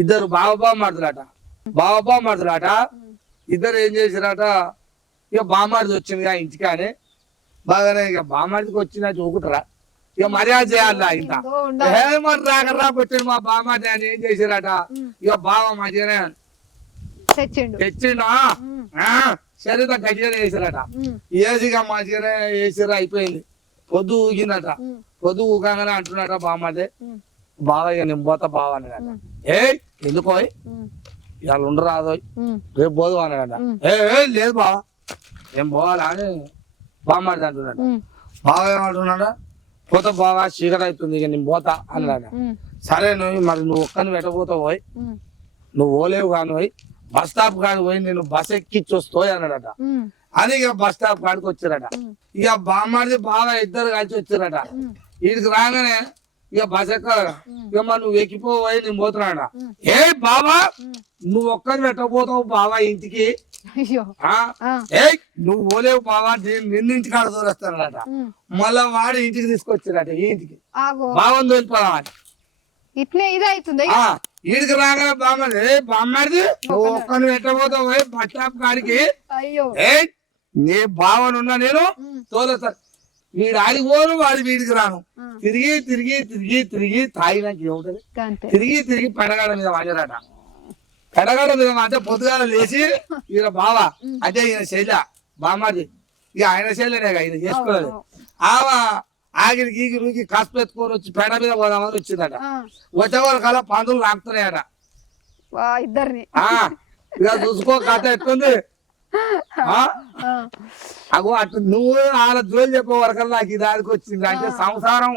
ఇద్దరు బావ బామ్మడుతులట బావ బామ్మడుతులట ఇద్దరు ఏం చేసిరట ఇక బామ్మడిది వచ్చింది ఆ ఇంటికి అని బాగానే ఇక బామ్మడికి వచ్చిన చూకుటరా. ఇక మర్యాద చేయాలి ఇంత. ఏమని రాకరా కొట్టిండు మా బామ్మడి అని ఏం చేసిరట ఇక బావ మంచిగానే తెచ్చిండు. శరీరం గట్టిగానే వేసిరట ఏసిగా మంచిగానే వేసిరా అయిపోయింది. పొద్దు ఊగిందట. పొద్దు ఊగానే అంటున్నాట బామ్మది ఉమ్, బావ ఇక నేను పోతా బావ ఉమ్, ఏ ఎందుకో ఇవాళ ఉండరాదు. రేపు పోదు అన్నాడట ఉమ్. ఏ ఏ, లేదు బావ ఏం పోవాలా అని బామ్మది అంటున్నాడు. బావ ఏమంటున్నాడా పోతా బావ చీకటి అవుతుంది ఇక నేను పోతా అన్నాడు సరే నువ్వు మరి నువ్వు ఒక్కని పెట్టబోతావు పోయి. నువ్వు ఓలేవు కాని పోయి. బస్ స్టాప్ కాని పోయి నేను బస్ ఎక్కిచ్చి వస్తాయి అన్నాడట. అని ఇక బస్ స్టాప్ కాడికి వచ్చారట ఇక బామ్మడిది బాగా ఇద్దరు కలిసి వచ్చారట వీడికి రాగానే ఇక బస్ ఇక మరి నువ్వు ఎక్కిపోయి నేను పోతున్నాడ. ఏ బావా ఉమ్. నువ్వు ఒక్కని పెట్టబోతావు బావా ఇంటికి? ఏ నువ్వు పోలేవు బావా నేను నిన్న ఇంటికి ఆడ దూరేస్తానట మళ్ళా వాడు ఇంటికి తీసుకొచ్చారట ఈ ఇంటికి. బావని తోలిపోదామని ఇట్లే ఇది అవుతుంది ఈడికి రాగానే బామ్మది ఏ బామ్మడిది నువ్వు ఒక్కని పెట్టబోతావు బస్ స్టాప్ కాడికి? అయ్యో. ఏ నీ భావనున్నా నేను ఉమ్, తోలేస్తా. వీడు ఆడికి పోను వాడు వీడికి రాను. తిరిగి తిరిగి తిరిగి తిరిగి తాగినాక ఏముంటది? తిరిగి తిరిగి పెడగాడ మీద వాడారట పెడగాడ మీద అంటే పొద్దుగాల లేచి ఈయన బావ అంటే ఈయన శైల బామ్మది ఇక ఆయన శైలనే ఈయన చేసుకోలేదు. ఆమె ఆగిరి గీగిరికి కసుపు ఎత్తుకొని వచ్చి పెడ మీద పోదామని వచ్చిందట. ఆ, వచ్చే వాళ్ళ పందులు లాగుతున్నాయట వా, ఇద్దరిని. ఆ ఇక చూసుకో కథ ఆ, అగో అటు నువ్వు వాళ్ళ జోలు చెప్పే వరకు నాకు ఇది ఆడికి వచ్చింది. అంటే సంసారం